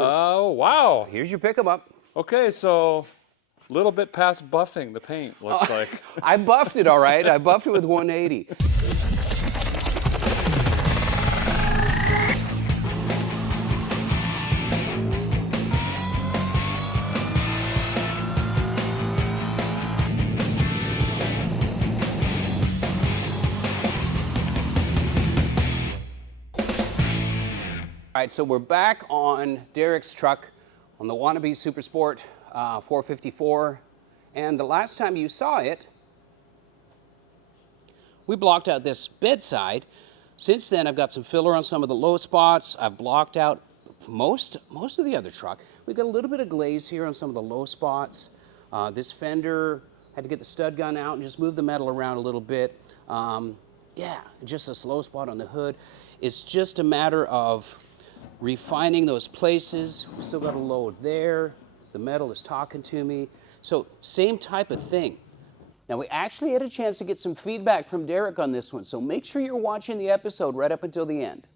Oh, wow. Here's your pick 'em up. Okay, so a little bit past buffing the paint, looks like. I buffed it, all right. I buffed it with 180. All right, so we're back on Derek's truck on the Wannabe Super Sport 454. And the last time you saw it, we blocked out this bedside. Since then, I've got some filler on some of the low spots. I've blocked out most of the other truck. We've got a little bit of glaze here on some of the low spots. This fender, had to get the stud gun out and just move the metal around a little bit. Yeah, just a slow spot on the hood. It's just a matter of refining those places. We still got a load there. The metal is talking to me. So same type of thing. Now we actually had a chance to get some feedback from Derek on this one, so make sure you're watching the episode right up until the end.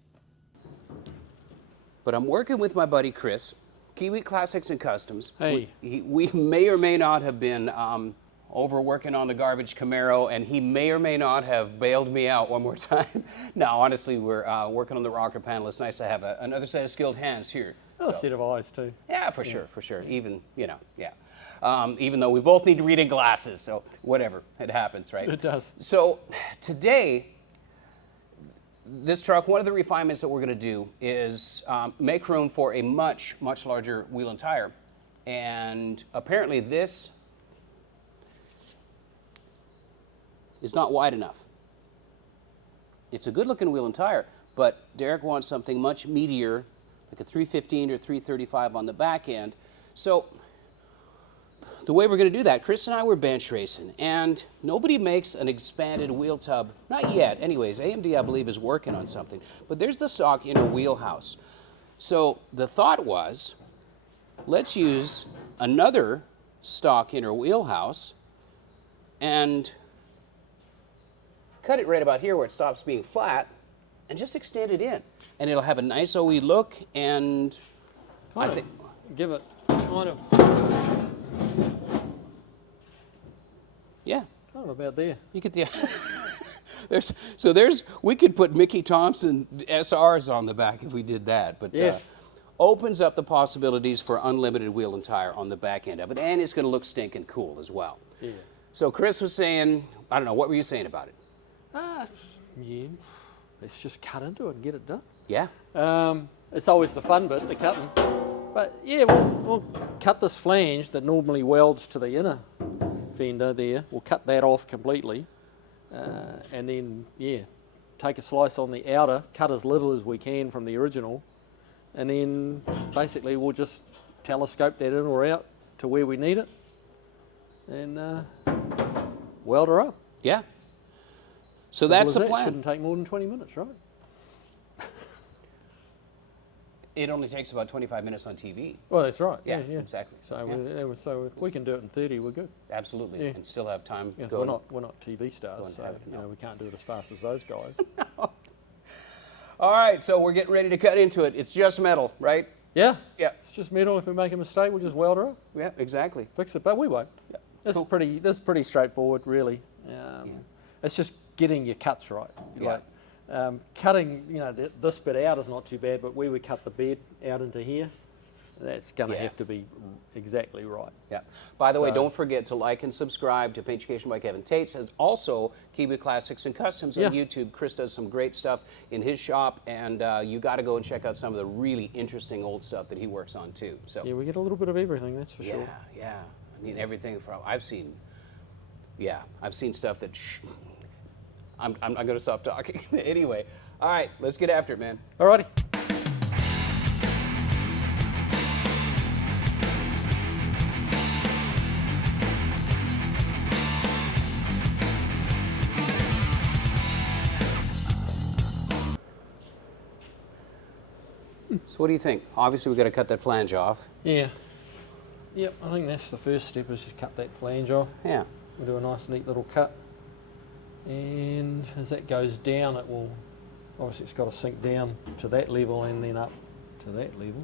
But I'm working with my buddy Chris, Kiwi Classics and Customs. Hey. We may or may not have been over working on the garbage Camaro, and he may or may not have bailed me out one more time. No, honestly, we're working on the rocker panel. It's nice to have another set of skilled hands here. A set of eyes too. Yeah, for sure, for sure. Even, you know, yeah. Even though we both need reading glasses, so whatever, it happens, right? It does. So today, this truck, one of the refinements that we're going to do is make room for a much, much larger wheel and tire. And apparently this is not wide enough. It's a good looking wheel and tire, but Derek wants something much meatier, like a 315 or 335 on the back end. So the way we're going to do that, Chris and I were bench racing, and nobody makes an expanded wheel tub, not yet. Anyways, AMD, I believe, is working on something, but there's the stock inner wheelhouse. So the thought was, let's use another stock inner wheelhouse and cut it right about here where it stops being flat and just extend it in. And it'll have a nice OE look, and I think... Give it kind of... Yeah. Kind of about there. You get the... we could put Mickey Thompson SRs on the back if we did that, but yeah. Opens up the possibilities for unlimited wheel and tire on the back end of it, and it's going to look stinking cool as well. Yeah. So Chris was saying, I don't know, what were you saying about it? Yeah, let's just cut into it and get it done. Yeah. It's always the fun bit, the cutting. But yeah, we'll cut this flange that normally welds to the inner fender there. We'll cut that off completely. And then, yeah, take a slice on the outer, cut as little as we can from the original. And then basically we'll just telescope that in or out to where we need it. And weld her up. Yeah. So that's the plan. Shouldn't take more than 20 minutes, right? It only takes about 25 minutes on TV. Well, that's right. Yeah, yeah. Exactly. So, yeah. So if we can do it in 30, we're good. Absolutely, yeah. And still have time to yeah, go. We're not TV stars, so you know, we can't do it as fast as those guys. No. All right, so we're getting ready to cut into it. It's just metal, right? Yeah. Yeah. It's just metal. If we make a mistake, we'll just weld her up. Yeah, exactly. Fix it, but we won't. Yeah. It's cool. pretty straightforward, really. It's just getting your cuts right. Yeah. Like, cutting, you know, this bit out is not too bad, but where we cut the bed out into here, that's going to have to be exactly right. Yeah. By the way, don't forget to like and subscribe to Paintucation by Kevin Tetz, and also Kiwi Classics and Customs on YouTube. Chris does some great stuff in his shop, and you got to go and check out some of the really interesting old stuff that he works on too. So yeah, we get a little bit of everything, that's for sure. Yeah. I mean, everything from I've seen stuff that. I'm going to stop talking. Anyway, all right, let's get after it, man. All righty. So what do you think? Obviously, we've got to cut that flange off. Yeah. Yep, I think that's the first step, is just cut that flange off. Yeah. We'll do a nice, neat little cut. And as that goes down, it will, obviously it's got to sink down to that level and then up to that level.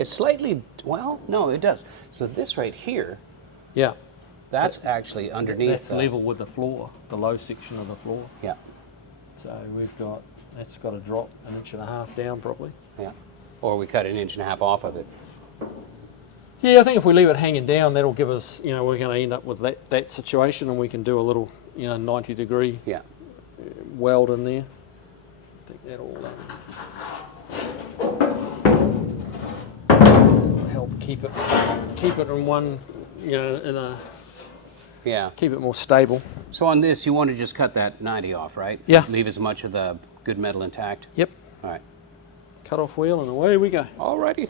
It's slightly, well, no, it does. So this right here, Yeah. that's actually underneath. That's level with the floor, the low section of the floor. Yeah, So that's got to drop 1.5 inches down probably. yeah. Or we cut 1.5 inches off of it. Yeah, I think if we leave it hanging down, that'll give us, you know, we're going to end up with that situation, and we can do a little, you know, 90-degree Yeah. weld in there. Take that all help keep it in one, you know, in a, Yeah. keep it more stable. So on this, you want to just cut that 90 off, right? Yeah. Leave as much of the good metal intact? Yep. All right. Cut off wheel and away we go. Alrighty.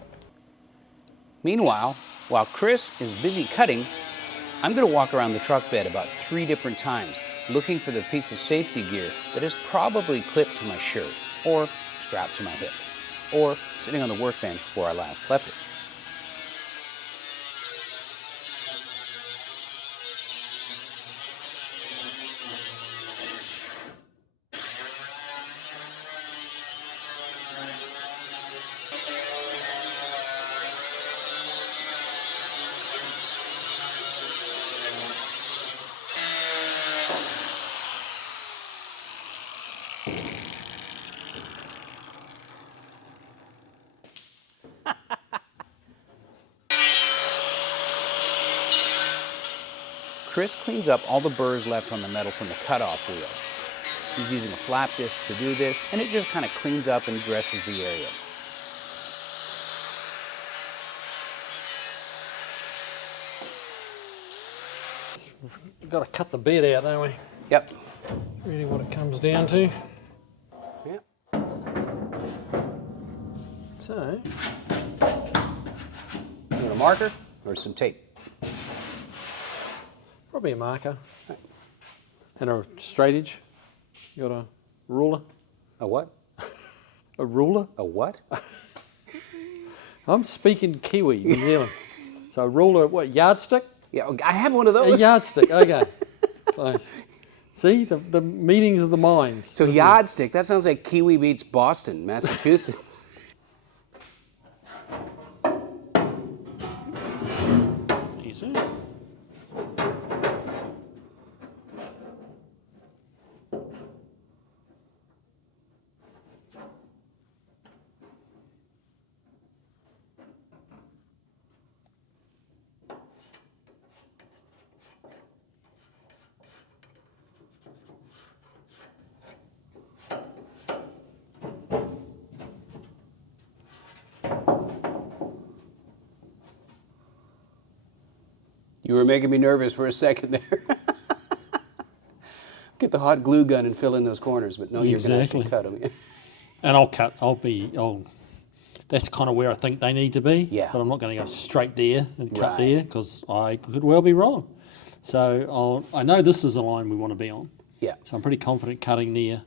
Meanwhile, while Chris is busy cutting, I'm going to walk around the truck bed about 3 different times, looking for the piece of safety gear that is probably clipped to my shirt, or strapped to my hip, or sitting on the workbench where I last left it. Chris cleans up all the burrs left on the metal from the cutoff wheel. He's using a flap disc to do this, and it just kind of cleans up and dresses the area. We've got to cut the bed out, don't we? Yep. Really what it comes down to. Yep. So, You want a marker or some tape? probably a marker. And a straight edge. You got a ruler? A what? A ruler? A what? I'm speaking Kiwi, New Zealand. So a ruler, what, yardstick? Yeah, I have one of A those. yardstick, okay. So, see, the meetings of the minds. So yardstick, that sounds like Kiwi beats Boston, Massachusetts. Easy. You were making me nervous for a second there. Get the hot glue gun and fill in those corners, but no, you're going to actually cut them. And that's kind of where I think they need to be. Yeah. But I'm not going to go straight there and cut Right. there because I could well be wrong. So I know this is the line we want to be on. Yeah. So I'm pretty confident cutting there.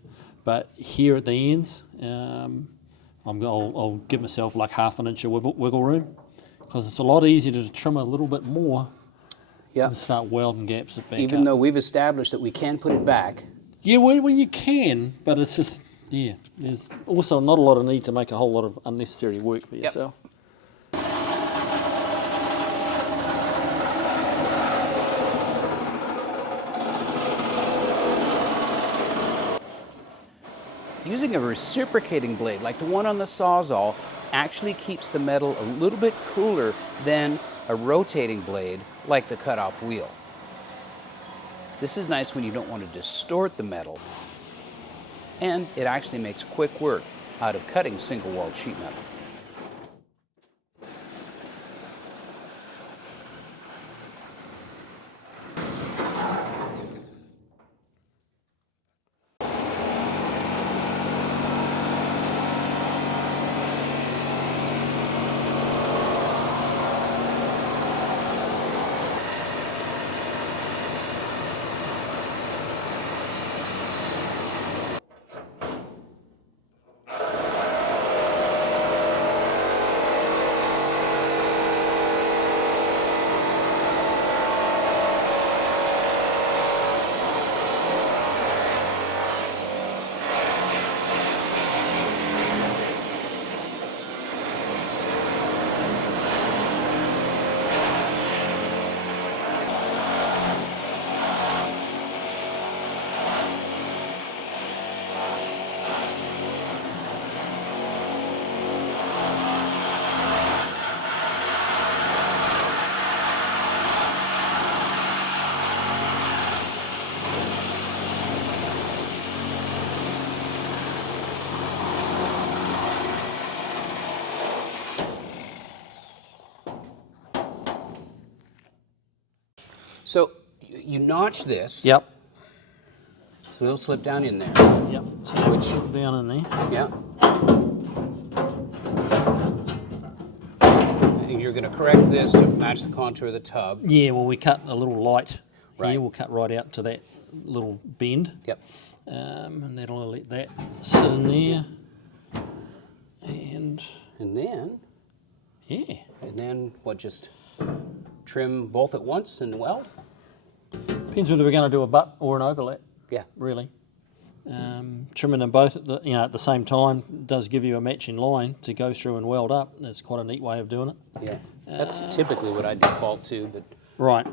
But here at the ends, I'll give myself like 1/2 inch of wiggle room because it's a lot easier to trim a little bit more Yeah. and start welding gaps at back Even up. though we've established that we can put it back. Yeah, well, you can, but it's just, yeah, there's also not a lot of need to make a whole lot of unnecessary work for yourself. Using a reciprocating blade like the one on the Sawzall actually keeps the metal a little bit cooler than a rotating blade like the cutoff wheel. This is nice when you don't want to distort the metal, and it actually makes quick work out of cutting single-walled sheet metal. So you notch this, Yep. so it'll slip down in there. Yep. So which down in there. Yeah. And you're going to correct this to match the contour of the tub. Yeah. Well, we cut a little light Right. here. We'll cut right out to that little bend. Yep. And that'll let that sit in there. And And then yeah. what, just trim both at once and weld? Depends whether we're going to do a butt or an overlap. Yeah. Really. Trimming them both at the at the same time does give you a matching line to go through and weld up. That's quite a neat way of doing it. Yeah. That's typically what I default to, but Right.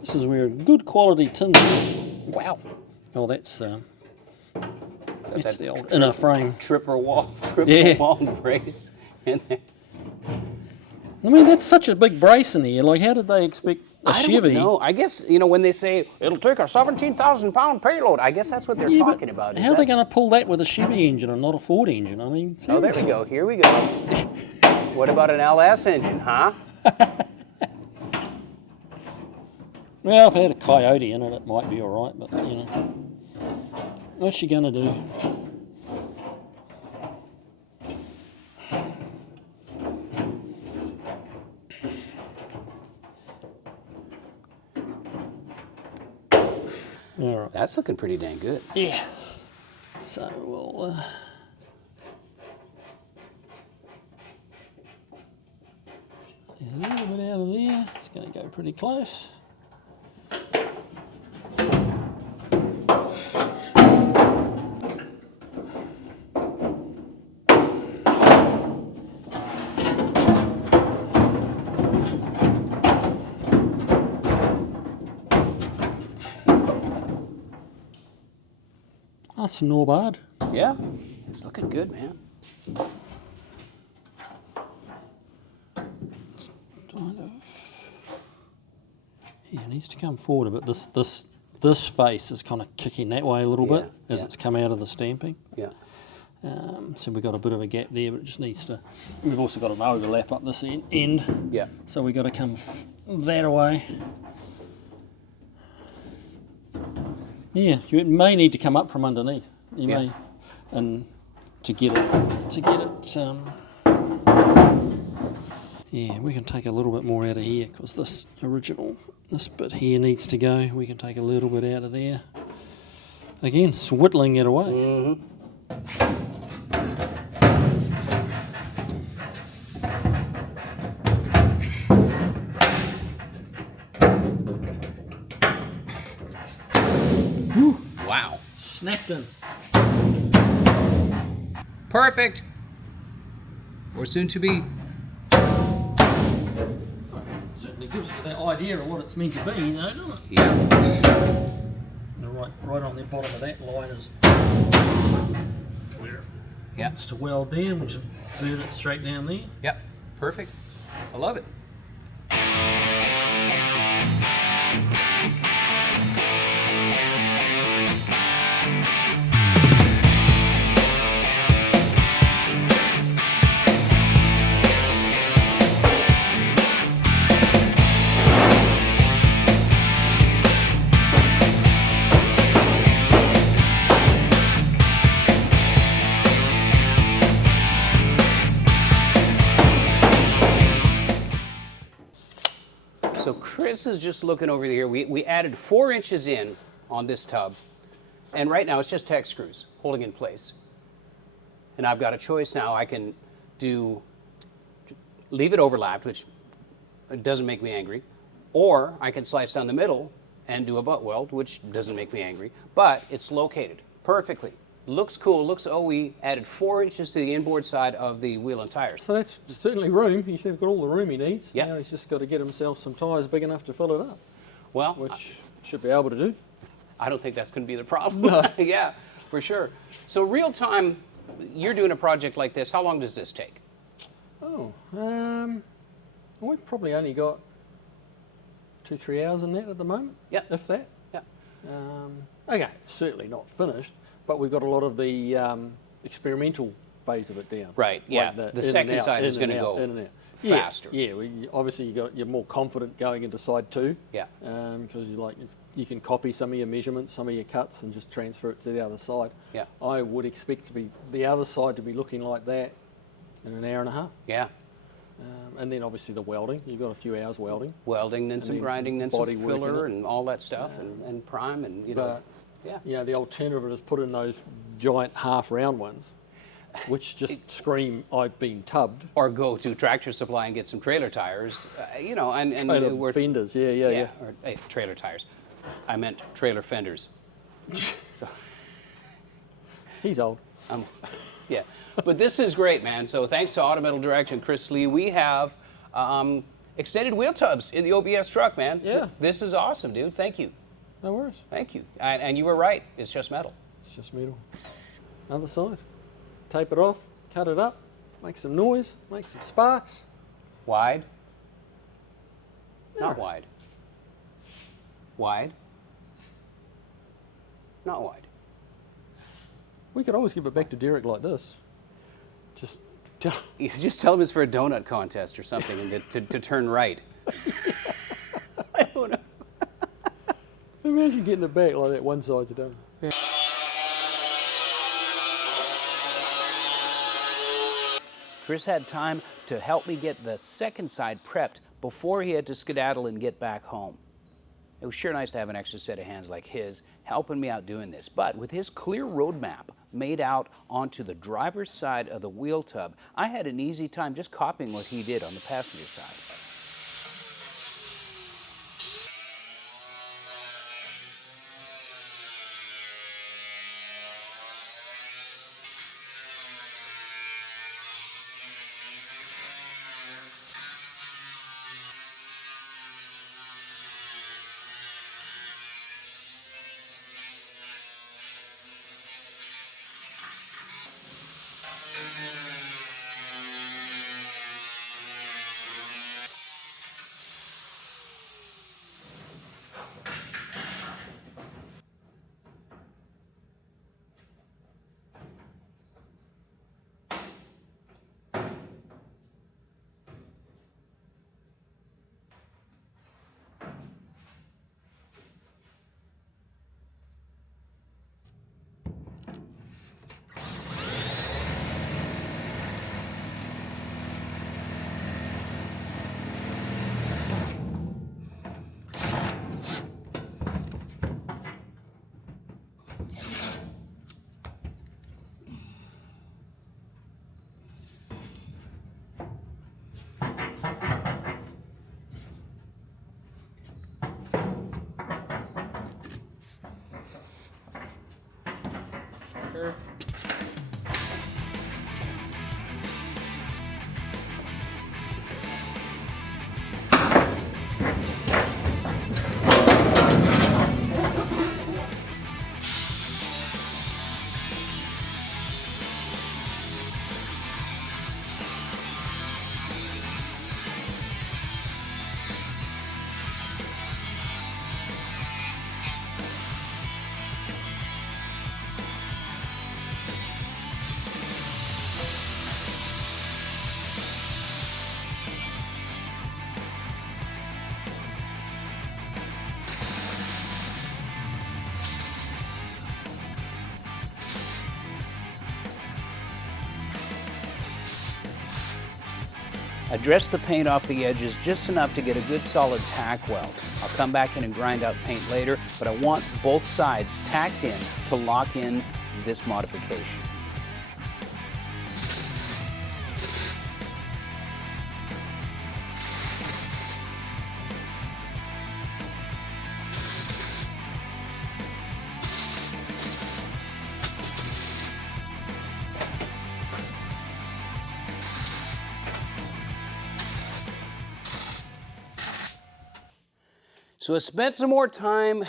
This is where good quality tin. Wow. Oh, that's the old inner frame. triple wall brace. And then, I mean, that's such a big brace in here. Like, how did they expect a I Chevy? don't know. I guess, when they say it'll take a 17,000 pound payload, I guess that's what they're Yeah, but talking about. Is How are they that- going to pull that with a Chevy engine and not a Ford engine? I mean, Oh, there we seriously. go. Here we go. What about an LS engine, huh? Well, if it had a Coyote in it, it might be all right, but, what's she going to do? All right. That's looking pretty dang good. Yeah. So we'll. A little bit out of there. It's going to go pretty close. That's not bad. Yeah, it's looking good, man. Kind of. Yeah, it needs to come forward a bit. This face is kind of kicking that way a little bit as it's come out of the stamping. Yeah. So we've got a bit of a gap there, but it just needs to. We've also got an overlap up this end. Yeah. So we've got to come that away. Yeah, you may need to come up from underneath. You Yeah. may, and to get it. Yeah, we can take a little bit more out of here because this bit here needs to go. We can take a little bit out of there. Again, it's whittling it away. Mm-hmm. Wow. Snapped in. Perfect. Or soon to be. Certainly gives you that idea of what it's meant to be, doesn't it? Yeah. And right on the bottom of that line is where Yeah. it's to weld down. We'll just burn it straight down there. Yep. Perfect. I love it. So Chris is just looking over here. We added 4 inches in on this tub, and right now it's just Tetz screws holding in place. And I've got a choice now. I can leave it overlapped, which doesn't make me angry, or I can slice down the middle and do a butt weld, which doesn't make me angry, but it's located perfectly Looks cool, looks OE, added 4 inches to the inboard side of the wheel and tires. So that's certainly room. He's got all the room he needs. Yeah. Now he's just got to get himself some tyres big enough to fill it up, Well, which should be able to do. I don't think that's going to be the problem. Yeah, for sure. So real time, you're doing a project like this. How long does this take? Oh, we've probably only got 2-3 hours in that at the moment. Yeah. If that. Yeah. Okay, it's certainly not finished, but we've got a lot of the experimental phase of it down. Right, yeah. Like The in second and out, side is in and gonna out, go in and out. faster. Yeah, obviously you're more confident going into side 2. Yeah. Because you can copy some of your measurements, some of your cuts, and just transfer it to the other side. Yeah. I would expect the other side to be looking like that in an hour and a half. Yeah. And then obviously the welding, you've got a few hours welding. Welding, then some then grinding, then some body work in filler it. and all that stuff, and prime, and you know. But, the alternative is put in those giant half round ones, which just scream, I've been tubbed. Or go to Tractor Supply and get some trailer tires, you know, and Trailer we're fenders, yeah. Or, hey, trailer tires. I meant trailer fenders. So, He's old. yeah, but this is great, man. So thanks to Autometal Direct and Chris Lee, we have extended wheel tubs in the OBS truck, man. Yeah. This is awesome, dude. Thank you. No worries. Thank you. And you were right. It's just metal. It's just metal. Other side. Tape it off, cut it up, make some noise, make some sparks. Wide? Not Yeah. wide. Wide? Not wide. We could always give it back to Derek like this. Just You just tell him it's for a donut contest or something and to turn right. I don't know. imagine getting it back like that, one side's done. Chris had time to help me get the second side prepped before he had to skedaddle and get back home. It was sure nice to have an extra set of hands like his helping me out doing this. But with his clear roadmap made out onto the driver's side of the wheel tub, I had an easy time just copying what he did on the passenger side. Address the paint off the edges just enough to get a good solid tack weld. I'll come back in and grind out paint later, but I want both sides tacked in to lock in this modification. So I spent some more time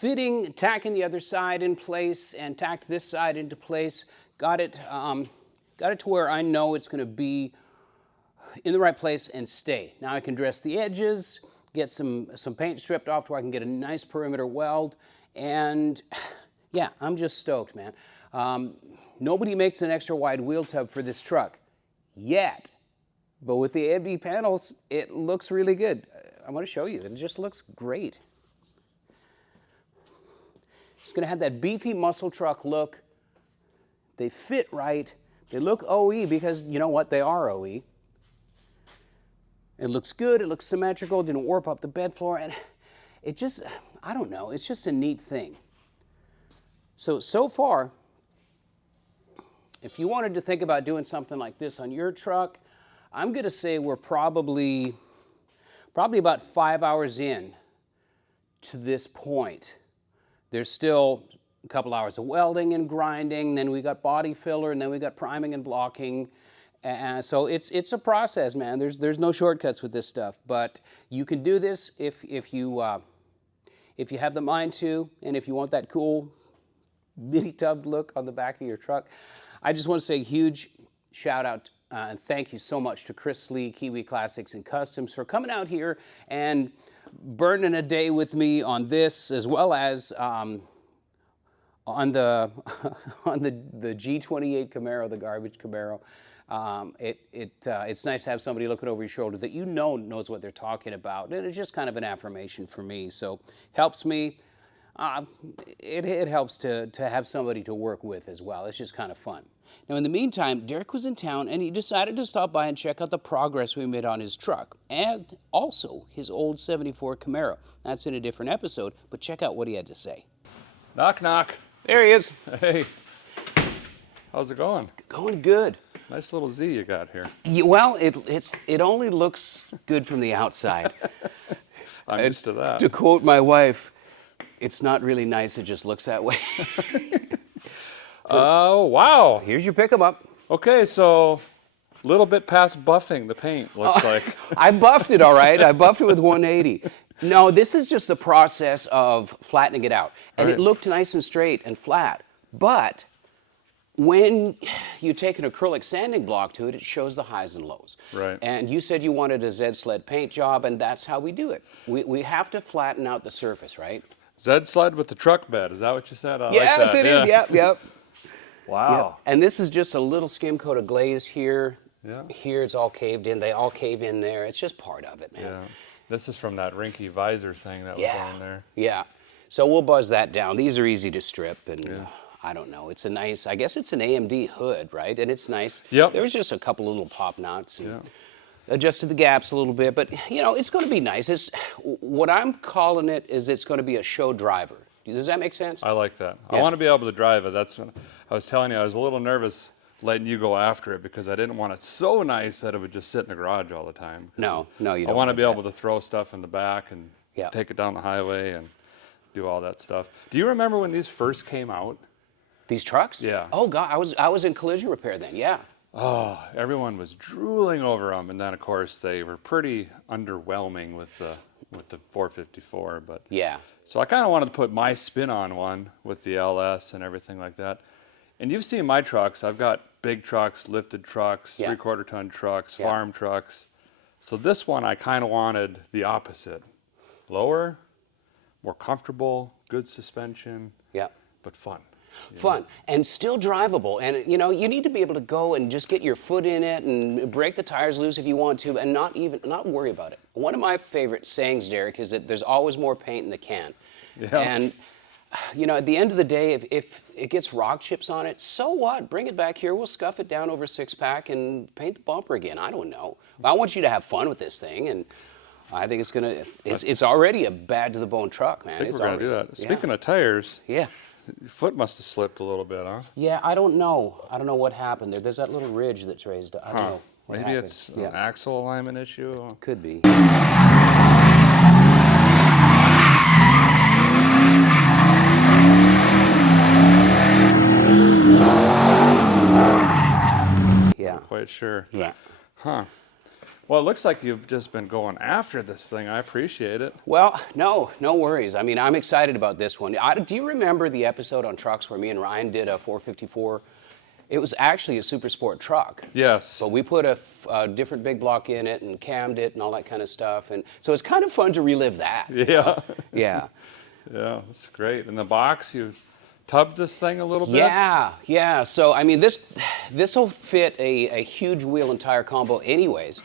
tacking the other side in place and tacked this side into place. Got it to where I know it's going to be in the right place and stay. Now I can dress the edges, get some paint stripped off to where I can get a nice perimeter weld, and yeah, I'm just stoked, man. Nobody makes an extra wide wheel tub for this truck yet, but with the AMD panels, it looks really good. I'm going to show you. It just looks great. It's going to have that beefy muscle truck look. They fit right. They look OE because, you know what, they are OE. It looks good, it looks symmetrical, didn't warp up the bed floor, and it just, I don't know, it's just a neat thing. So far, if you wanted to think about doing something like this on your truck, I'm going to say we're probably about 5 hours in to this point. There's still a couple hours of welding and grinding, then we got body filler, and then we got priming and blocking. So it's a process, man. There's no shortcuts with this stuff, but you can do this if you have the mind to, and if you want that cool mini tub look on the back of your truck. I just want to say a huge shout out and thank you so much to Chris Lee, Kiwi Classics and Customs, for coming out here and burning a day with me on this, as well as on the G28 Camaro, the garbage Camaro. It's nice to have somebody looking over your shoulder that you know knows what they're talking about, and it's just kind of an affirmation for me. So helps me. It helps to have somebody to work with as well. It's just kind of fun. Now, in the meantime, Derek was in town, and he decided to stop by and check out the progress we made on his truck, and also his old '74 Camaro. That's in a different episode, but check out what he had to say. Knock, knock. There he is. Hey, how's it going? Going good. Nice little Z you got here. Well, it only looks good from the outside. I'm used to that. To quote my wife, it's not really nice, it just looks that way. Oh, wow. Here's your pick 'em up. Okay, so a little bit past buffing the paint, looks like. I buffed it, all right. I buffed it with 180. No, this is just the process of flattening it out. And Right. it looked nice and straight and flat. But when you take an acrylic sanding block to it, it shows the highs and lows. Right. And you said you wanted a Z-sled paint job, and that's how we do it. We have to flatten out the surface, right? Z-sled with the truck bed, is that what you said? I like Yes, that. it is. Yep. Wow. And this is just a little skim coat of glaze here. Yeah. Here it's all caved in. They all cave in there. It's just part of it, man. Yeah. This is from that rinky visor thing that was on there. Yeah. So we'll buzz that down. These are easy to strip, and I don't know. It's a nice, I guess it's an AMD hood, right? And it's nice. Yep. There was just a couple of little pop nuts. And adjusted the gaps a little bit, but you know, it's going to be nice. What I'm calling it is it's going to be a show driver. Does that make sense? I like that. Yeah. I want to be able to drive it. That's what I was telling you. I was a little nervous letting you go after it because I didn't want it so nice that it would just sit in the garage all the time. No, you don't. I want to be that. able to throw stuff in the back and Yeah. take it down the highway and do all that stuff. Do you remember when these first came out? These trucks? Yeah. Oh God, I was in collision repair then. Yeah. Oh, everyone was drooling over them, and then of course they were pretty underwhelming with the 454. But Yeah. so I kind of wanted to put my spin on one with the LS and everything like that. And you've seen my trucks. I've got big trucks, lifted trucks, Yeah. 3/4 ton trucks, Yeah. farm trucks. So this one I kind of wanted the opposite. Lower, more comfortable, good suspension, Yeah. but fun. Fun and still drivable, and you know you need to be able to go and just get your foot in it and break the tires loose if you want to, and not worry about it. One of my favorite sayings, Derek, is that there's always more paint in the can. Yeah. And you know, at the end of the day, if it gets rock chips on it, so what? Bring it back here. We'll scuff it down over a 6-pack and paint the bumper again. I don't know. I want you to have fun with this thing, and I think it's already a bad to the bone truck, man. I think we're going to do that. Yeah. Speaking of tires, Yeah. your foot must have slipped a little bit, huh? Yeah, I don't know. I don't know what happened there. There's that little ridge that's raised. I don't know. What Maybe happened. it's an axle alignment issue. Could be. Yeah. Quite sure. Yeah. Huh. Well, it looks like you've just been going after this thing. I appreciate it. Well, no worries. I mean, I'm excited about this one. Do you remember the episode on trucks where me and Ryan did a 454? It was actually a super sport truck. Yes. But we put a different big block in it and cammed it and all that kind of stuff. And so it's kind of fun to relive that. Yeah. Yeah. Yeah, that's great. In the box, you tubbed this thing a little bit? Yeah. So, I mean, this will fit a huge wheel and tire combo anyways.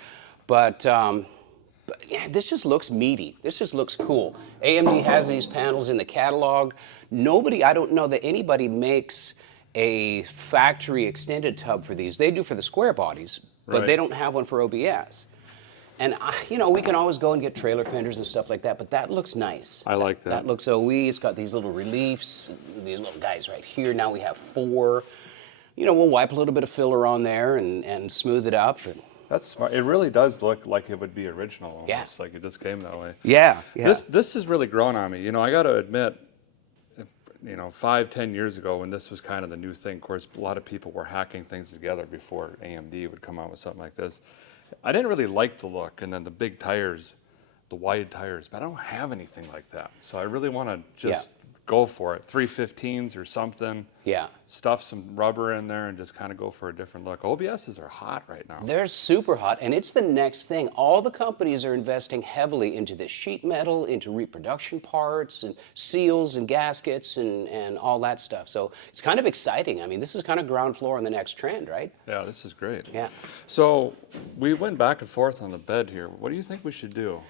But yeah, this just looks meaty. This just looks cool. AMD has these panels in the catalog. I don't know that anybody makes a factory extended tub for these. They do for the square bodies, but they don't have one for OBS. And, you know, we can always go and get trailer fenders and stuff like that, but that looks nice. I like that. That looks OE. It's got these little reliefs, these little guys right here. Now we have 4. You know, we'll wipe a little bit of filler on there and smooth it up. That's smart. It really does look like it would be original almost, Yeah. like it just came that way. Yeah. This has really grown on me. You know, I got to admit, you know, 5-10 years ago when this was kind of the new thing, of course, a lot of people were hacking things together before AMD would come out with something like this. I didn't really like the look, and then the big tires, the wide tires, but I don't have anything like that. So I really want to just go for it. 315s or something. Yeah. Stuff some rubber in there and just kind of go for a different look. OBSs are hot right now. They're super hot, and it's the next thing. All the companies are investing heavily into this sheet metal, into reproduction parts, and seals and gaskets, and all that stuff. So it's kind of exciting. I mean, this is kind of ground floor on the next trend, right? Yeah, this is great. Yeah. So we went back and forth on the bed here. What do you think we should do?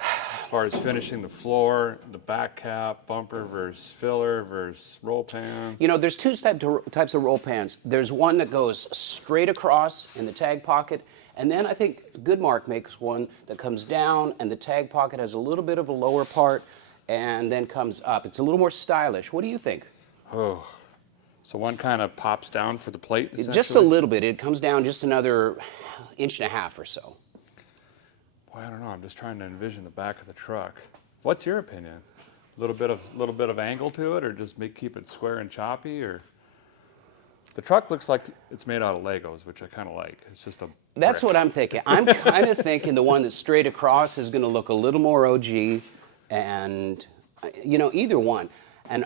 As far as finishing the floor, the back cap, bumper versus filler versus roll pan. You know, there's 2 types of roll pans. There's one that goes straight across in the tag pocket, and then I think Goodmark makes one that comes down, and the tag pocket has a little bit of a lower part, and then comes up. It's a little more stylish. What do you think? Oh, so one kind of pops down for the plate, essentially? Just a little bit. It comes down just another 1.5 inches or so. Boy, I don't know. I'm just trying to envision the back of the truck. What's your opinion? A little bit of angle to it, or just keep it square and choppy, or the truck looks like it's made out of Legos, which I kind of like. It's just a That's brick. what I'm thinking. I'm kind of thinking the one that's straight across is going to look a little more OG, and you know, either one. And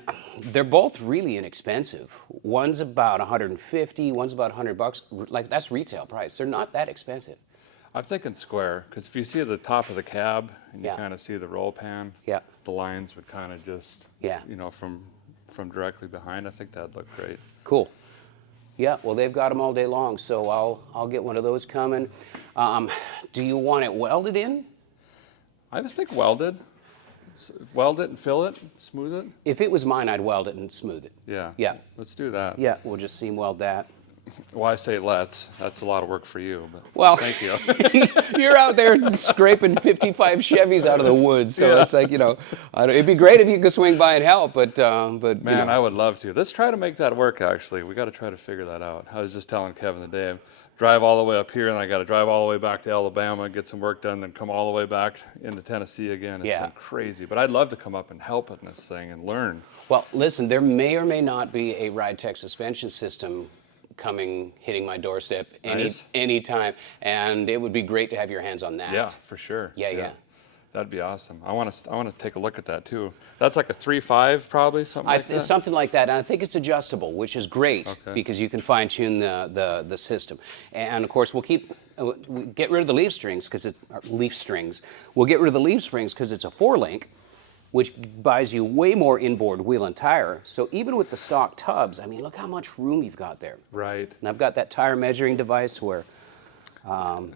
they're both really inexpensive. One's about 150, one's about $100. Like, that's retail price. They're not that expensive. I'm thinking square, because if you see the top of the cab and you Yeah. kind of see the roll pan, Yeah. the lines would kind of just, Yeah. you know, from directly behind. I think that'd look great. Cool. Yeah, well, they've got them all day long, so I'll get one of those coming. Do you want it welded in? I just think welded. Weld it and fill it, smooth it. If it was mine, I'd weld it and smooth it. Yeah. Yeah. Let's do that. Yeah, we'll just seam weld that. Well, I say let's. That's a lot of work for you, but Well, thank you. you're out there scraping 55 Chevys out of the woods, so Yeah. it's like, you know, it'd be great if you could swing by and help, but Man, you know. I would love to. Let's try to make that work, actually. We got to try to figure that out. I was just telling Kevin today, I drive all the way up here, and I got to drive all the way back to Alabama, get some work done, then come all the way back into Tennessee again. It's Yeah. been crazy. But I'd love to come up and help in this thing and learn. Well, listen, there may or may not be a ride tech suspension system hitting my doorstep Nice. any time, and it would be great to have your hands on that. Yeah, for sure. Yeah. That'd be awesome. I want to take a look at that too. That's like a 3.5 probably, something like that. Something like that, and I think it's adjustable, which is great Okay. because you can fine tune the system. And of course, we'll get rid of the leaf strings because We'll get rid of the leaf springs because it's a 4-link, which buys you way more inboard wheel and tire. So even with the stock tubs, I mean, look how much room you've got there. Right. And I've got that tire measuring device where. And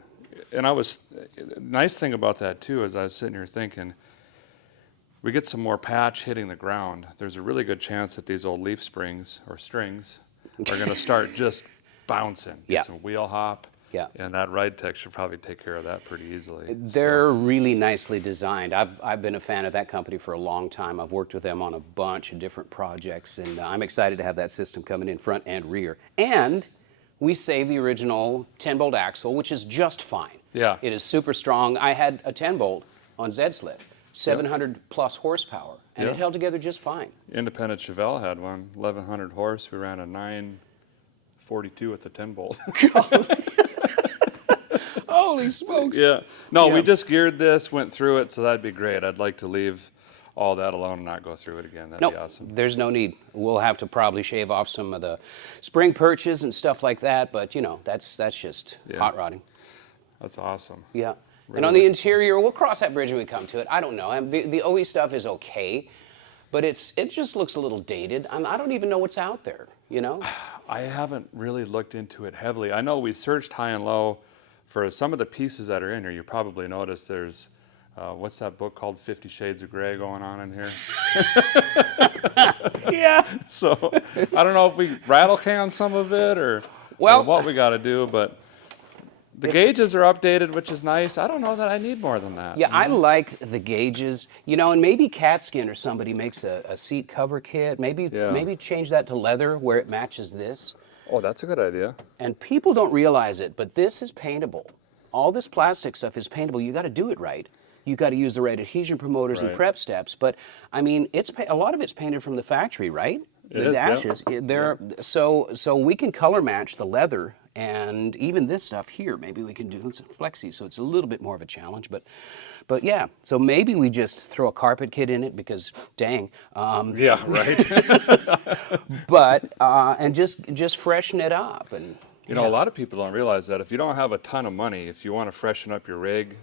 nice thing about that too is I was sitting here thinking, we get some more patch hitting the ground. There's a really good chance that these old leaf springs or strings are going to start just bouncing. Get Yeah. some wheel hop. Yeah. And that ride tech should probably take care of that pretty easily. They're really nicely designed. I've been a fan of that company for a long time. I've worked with them on a bunch of different projects, and I'm excited to have that system coming in front and rear. And we save the original 10-bolt axle, which is just fine. Yeah. It is super strong. I had a 10-bolt on Z-Slip, 700 plus horsepower, and Yeah. it held together just fine. Independent Chevelle had one, 1100 horse. We ran a 942 with the 10 bolt. Oh, Holy smokes. Yeah. No, we Yeah. just geared this, went through it, so that'd be great. I'd like to leave all that alone and not go through it again. That'd No, be awesome. there's no need. We'll have to probably shave off some of the spring perches and stuff like that, but you know, that's just hot rodding. That's awesome. Yeah. And on the interior, we'll cross that bridge when we come to it. I don't know. The OE stuff is okay, but it just looks a little dated. I don't even know what's out there, you know? I haven't really looked into it heavily. I know we searched high and low for some of the pieces that are in here. You probably noticed there's, what's that book called, 50 Shades of Grey going on in here? Yeah. So I don't know if we rattle can some of it or what we got to do, but the gauges are updated, which is nice. I don't know that I need more than that. Yeah, I like the gauges, you know, and maybe Catskin or somebody makes a seat cover kit. Maybe change that to leather where it matches this. Oh, that's a good idea. And people don't realize it, but this is paintable. All this plastic stuff is paintable. You got to do it right. You got to use the right adhesion promoters and prep steps. But I mean, a lot of it's painted from the factory, right? The dashes. So we can color match the leather. And even this stuff here, maybe we can do some flexi, so it's a little bit more of a challenge. But yeah, so maybe we just throw a carpet kit in it because, dang. Yeah, right. But and just freshen it up. And you know, a lot of people don't realize that if you don't have a ton of money, if you want to freshen up your rig,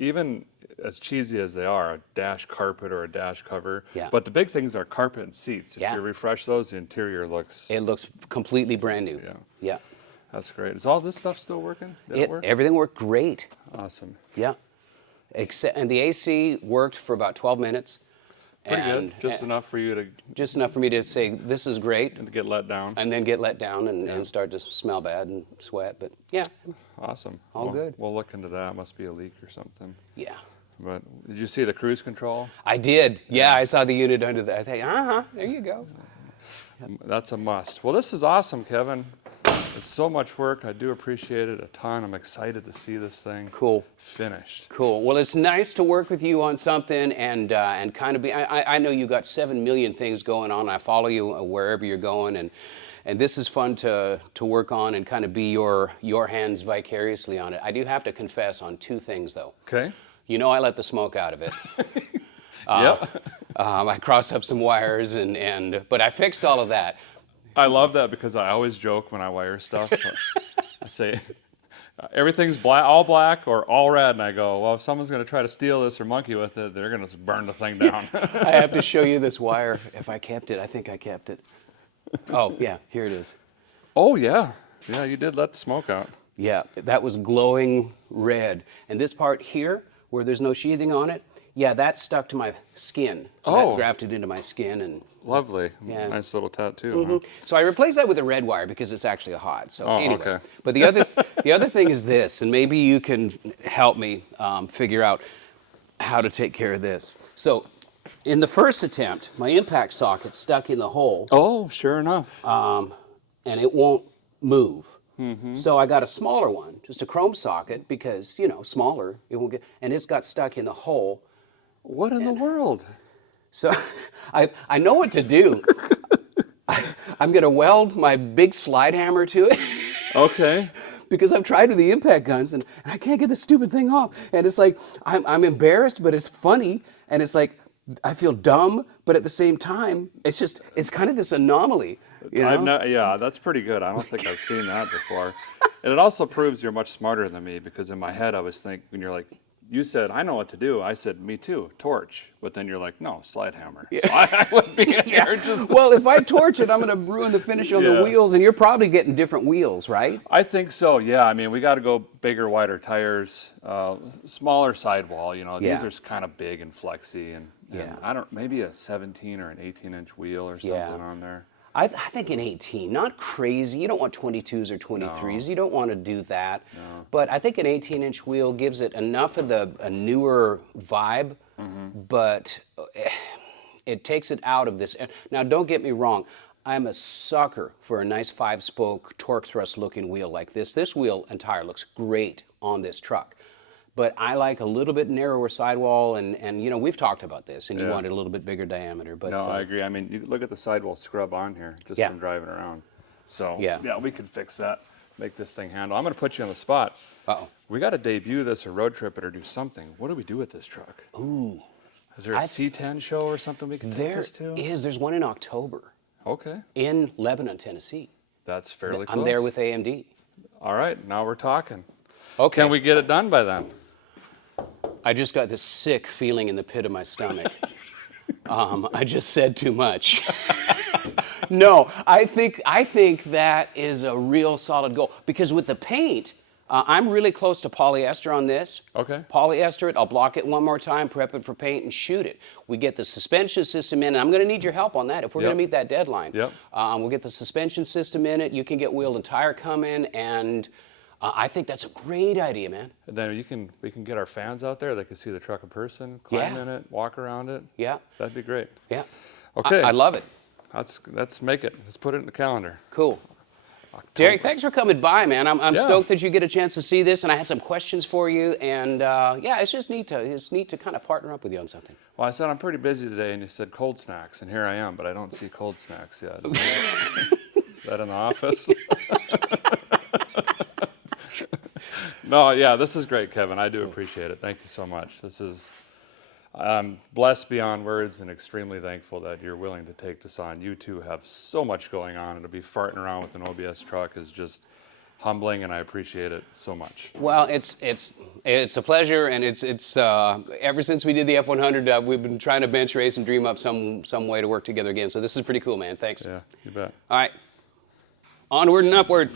even as cheesy as they are, a dash carpet or a dash cover. Yeah. But the big things are carpet and seats. If you refresh those, the interior looks. It looks completely brand new. Yeah. Yeah. That's great. Is all this stuff still working? Did it work? Everything worked great. Awesome. Yeah. And the AC worked for about 12 minutes. Pretty good. Just enough for you to. Just enough for me to say, this is great. And to get let down. And then get let down and start to smell bad and sweat. But yeah. Awesome. All good. We'll look into that. Must be a leak or something. Yeah. But did you see the cruise control? I did. Yeah, I saw the unit under that. I think, there you go. That's a must. Well, this is awesome, Kevin. It's so much work. I do appreciate it a ton. I'm excited to see this thing finished. Cool. Well, it's nice to work with you on something and kind of be. I know you got 7 million things going on. I follow you wherever you're going, and this is fun to work on and kind of be your hands vicariously on it. I do have to confess on 2 things though. Okay. You know, I let the smoke out of it. Yep. I crossed up some wires but I fixed all of that. I love that because I always joke when I wire stuff. I say everything's black, all black or all red, and I go, well, if someone's going to try to steal this or monkey with it, they're going to burn the thing down. I have to show you this wire. If I kept it, I think I kept it. Oh yeah, here it is. Oh yeah, yeah, you did let the smoke out. Yeah, that was glowing red, and this part here, where there's no sheathing on it, yeah, that stuck to my skin. Oh. That grafted into my skin and. Lovely. Yeah. Nice little tattoo. Huh? So I replaced that with a red wire because it's actually a hot. So anyway. Okay. But the other thing is this, and maybe you can help me figure out how to take care of this. So in the first attempt, my impact socket stuck in the hole. Oh, sure enough. And it won't move. So I got a smaller one, just a chrome socket, because, you know, smaller, it won't get, and it's got stuck in the hole. What in the world? So I know what to do. I'm going to weld my big slide hammer to it. Okay. Because I've tried with the impact guns and I can't get this stupid thing off. And it's like, I'm embarrassed, but it's funny. And it's like, I feel dumb, but at the same time, it's kind of this anomaly. You know? Yeah, that's pretty good. I don't think I've seen that before. And it also proves you're much smarter than me because in my head I was thinking, when you're like, you said, I know what to do. I said, me too, torch. But then you're like, no, slide hammer. Yeah. So I would be in here just... Well, if I torch it, I'm going to ruin the finish on the wheels, and you're probably getting different wheels, right? I think so, yeah. I mean, we got to go bigger, wider tires, smaller sidewall. You know, these are kind of big and flexy. And I don't, maybe a 17 or an 18-inch wheel or something on there. I think an 18, not crazy. You don't want 22s or 23s. No. You don't want to do that. No. But I think an 18-inch wheel gives it enough of a newer vibe, but it takes it out of this. Now, don't get me wrong. I'm a sucker for a nice 5-spoke torque thrust looking wheel like this. This wheel and tire looks great on this truck. But I like a little bit narrower sidewall, and you know, we've talked about this, and you wanted a little bit bigger diameter. But no, I agree. I mean, you look at the sidewall scrub on here just from driving around. So yeah, we could fix that make this thing handle. I'm going to put you on the spot. Uh-oh. We got to debut this or road trip it or do something. What do we do with this truck? Ooh. Is there a C10 show or something we can take this to? There's one in October Okay. in Lebanon, Tennessee. That's fairly close. I'm there with AMD. All right, now we're talking. Okay. Can we get it done by then? I just got this sick feeling in the pit of my stomach. I just said too much. No, I think that is a real solid goal, because with the paint, I'm really close to polyester on this. Okay. Polyester it, I'll block it one more time, prep it for paint, and shoot it. We get the suspension system in, and I'm going to need your help on that if we're going to meet that deadline. Yep. We'll get the suspension system in it. You can get wheel and tire coming, and I think that's a great idea, man. And then we can get our fans out there. They can see the truck in person, climb in it, walk around it. Yeah. That'd be great. Yeah. Okay. I love it. Let's make it. Let's put it in the calendar. Cool. Derek, thanks for coming by, man. I'm Yeah. stoked that you get a chance to see this, and I had some questions for you. And yeah, it's just neat to kind of partner up with you on something. Well, I said I'm pretty busy today, and you said cold snacks, and here I am, but I don't see cold snacks yet. Is that in the office? No, yeah, this is great, Kevin. I do appreciate it. Thank you so much. I'm blessed beyond words and extremely thankful that you're willing to take this on. You two have so much going on, and to be farting around with an OBS truck is just humbling, and I appreciate it so much. Well, it's a pleasure, and it's ever since we did the F100, we've been trying to bench race and dream up some way to work together again. So this is pretty cool, man. Thanks. Yeah, you bet. All right, onward and upward.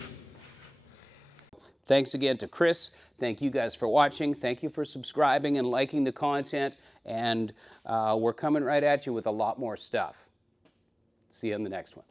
Thanks again to Chris. Thank you guys for watching. Thank you for subscribing and liking the content. And we're coming right at you with a lot more stuff. See you in the next one.